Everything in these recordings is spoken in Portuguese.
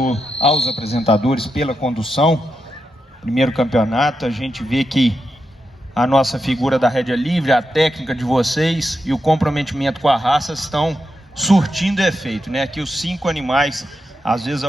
obrigado aos apresentadores pela condução. Primeiro campeonato, a gente vê que a nossa figura da rédea livre, a técnica de vocês e o comprometimento com a raça estão surtindo efeito, né? Aqui os 5 animais, às vezes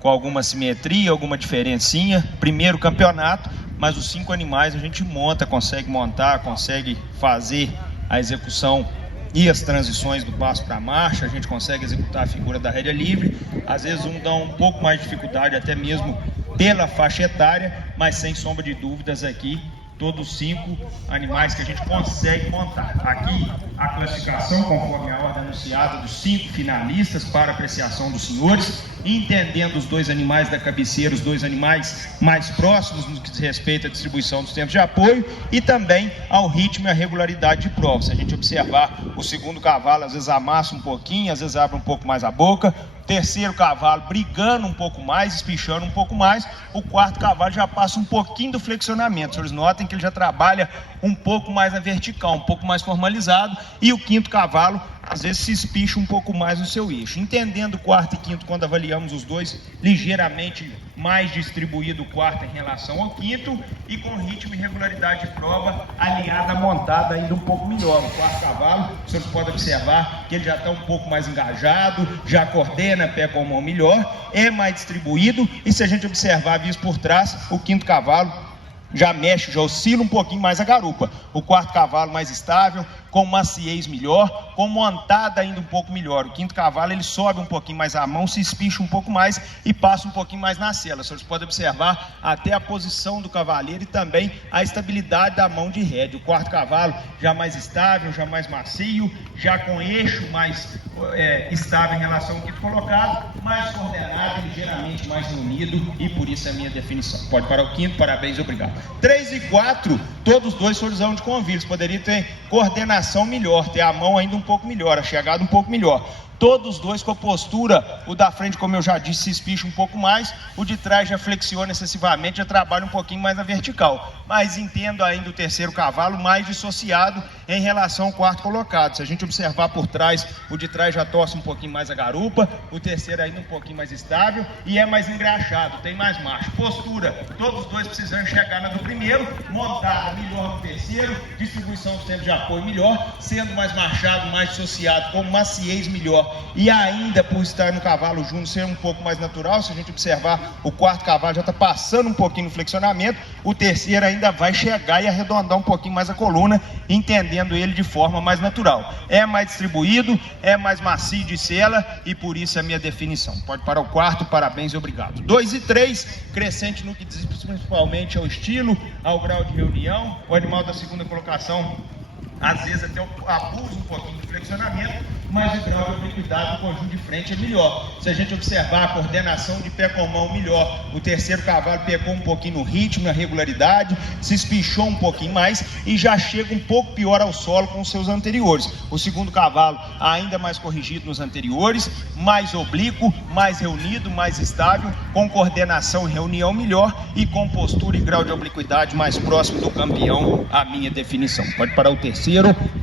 com alguma simetria, alguma diferencinha. Primeiro campeonato, mas os 5 animais a gente monta, consegue montar, consegue fazer a execução e as transições do passo para a marcha, a gente consegue executar a figura da rédea livre. Às vezes dá um pouco mais de dificuldade, até mesmo pela faixa etária, mas sem sombra de dúvidas aqui, todos 5 animais que a gente consegue montar. Aqui a classificação, conforme a ordem anunciada, dos 5 finalistas para apreciação dos senhores, entendendo os 2 animais da cabeceira, os 2 animais mais próximos no que diz respeito à distribuição dos tempos de apoio e também ao ritmo e à regularidade de prova. Se a gente observar, o segundo cavalo às vezes amassa um pouquinho, às vezes abre um pouco mais a boca, terceiro cavalo brigando um pouco mais, espichando um pouco mais, o quarto cavalo já passa um pouquinho do flexionamento. Os senhores notem que ele já trabalha um pouco mais na vertical, um pouco mais formalizado, e o quinto cavalo às vezes se espicha um pouco mais no seu eixo. Entendendo o quarto e quinto, quando avaliamos os dois, ligeiramente mais distribuído o quarto em relação ao quinto, e com ritmo e regularidade de prova aliada, montada ainda um pouco melhor. O quarto cavalo, os senhores podem observar que ele já está um pouco mais engajado, já coordena pé com mão melhor, é mais distribuído, e se a gente observar visto por trás, o quinto cavalo já mexe, já oscila um pouquinho mais a garupa. O quarto cavalo mais estável, com maciez melhor, com montada ainda um pouco melhor. O quinto cavalo ele sobe um pouquinho mais a mão, se espicha um pouco mais e passa um pouquinho mais na sela. Os senhores podem observar até a posição do cavaleiro e também a estabilidade da mão de rédea. O quarto cavalo já mais estável, já mais macio, já com eixo mais estável em relação ao quinto colocado, mais coordenado, ligeiramente mais unido, e por isso é a minha definição. Pode parar o quinto, parabéns, obrigado. 3 e 4, todos dois foram de convívios, poderia ter coordenação melhor, ter a mão ainda um pouco melhor, a chegada um pouco melhor. Todos dois com a postura, o da frente, como eu já disse, se espicha um pouco mais, o de trás já flexiona excessivamente, já trabalha um pouquinho mais na vertical. Mas entendo ainda o terceiro cavalo mais dissociado em relação ao quarto colocado. Se a gente observar por trás, o de trás já torce um pouquinho mais a garupa, o terceiro ainda um pouquinho mais estável e é mais engraxado, tem mais marcha. Postura, todos dois precisando chegar na do primeiro, montada melhor do terceiro, distribuição dos tempos de apoio melhor, sendo mais marchado, mais dissociado, com maciez melhor. E ainda por estar no cavalo júnior ser um pouco mais natural, se a gente observar, o quarto cavalo já está passando um pouquinho no flexionamento, o terceiro ainda vai chegar e arredondar um pouquinho mais a coluna, entendendo ele de forma mais natural. É mais distribuído, é mais macio de sela e por isso é a minha definição. Pode parar o quarto, parabéns e obrigado. 2 e 3, crescente no que diz principalmente ao estilo, ao grau de reunião. O animal da segunda colocação às vezes até abusa um pouquinho do flexionamento, mas o grau de obliquidade do conjunto de frente é melhor. Se a gente observar a coordenação de pé com mão melhor, o terceiro cavalo pecou um pouquinho no ritmo, na regularidade, se espichou um pouquinho mais e já chega um pouco pior ao solo com os seus anteriores. O segundo cavalo ainda mais corrigido nos anteriores, mais oblíquo, mais reunido, mais estável, com coordenação e reunião melhor e com postura e grau de obliquidade mais próximo do campeão, a minha definição. Pode parar o terceiro,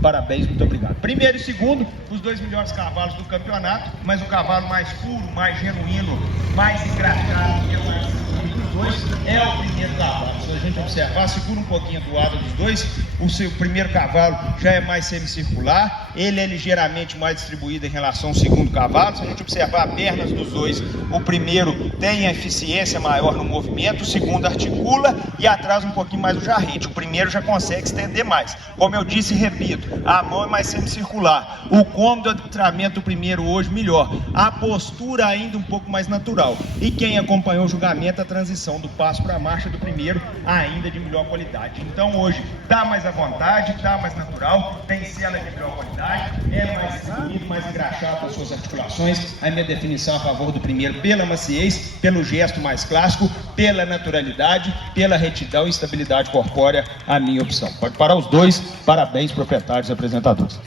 parabéns, muito obrigado. Primeiro e segundo, os 2 melhores cavalos do campeonato, mas o cavalo mais puro, mais genuíno, mais engraxado, que é mais dos dois, é o primeiro cavalo. Se a gente observar, segura um pouquinho do lado dos dois, o seu primeiro cavalo já é mais semicircular, ele é ligeiramente mais distribuído em relação ao segundo cavalo. Se a gente observar as pernas dos dois, o primeiro tem a eficiência maior no movimento, o segundo articula e atrasa um pouquinho mais o jarrete. O primeiro já consegue estender mais. Como eu disse e repito, a mão é mais semicircular, o cômodo de adestramento do primeiro hoje melhor, a postura ainda um pouco mais natural. E quem acompanhou o julgamento, a transição do passo para a marcha do primeiro ainda de melhor qualidade. Então hoje dá mais à vontade, dá mais natural, tem cela de melhor qualidade, é mais bonito, mais engraxado nas suas articulações. A minha definição a favor do primeiro pela maciez, pelo gesto mais clássico, pela naturalidade, pela retidão e estabilidade corpórea, a minha opção. Pode parar os dois, parabéns proprietários e apresentadores.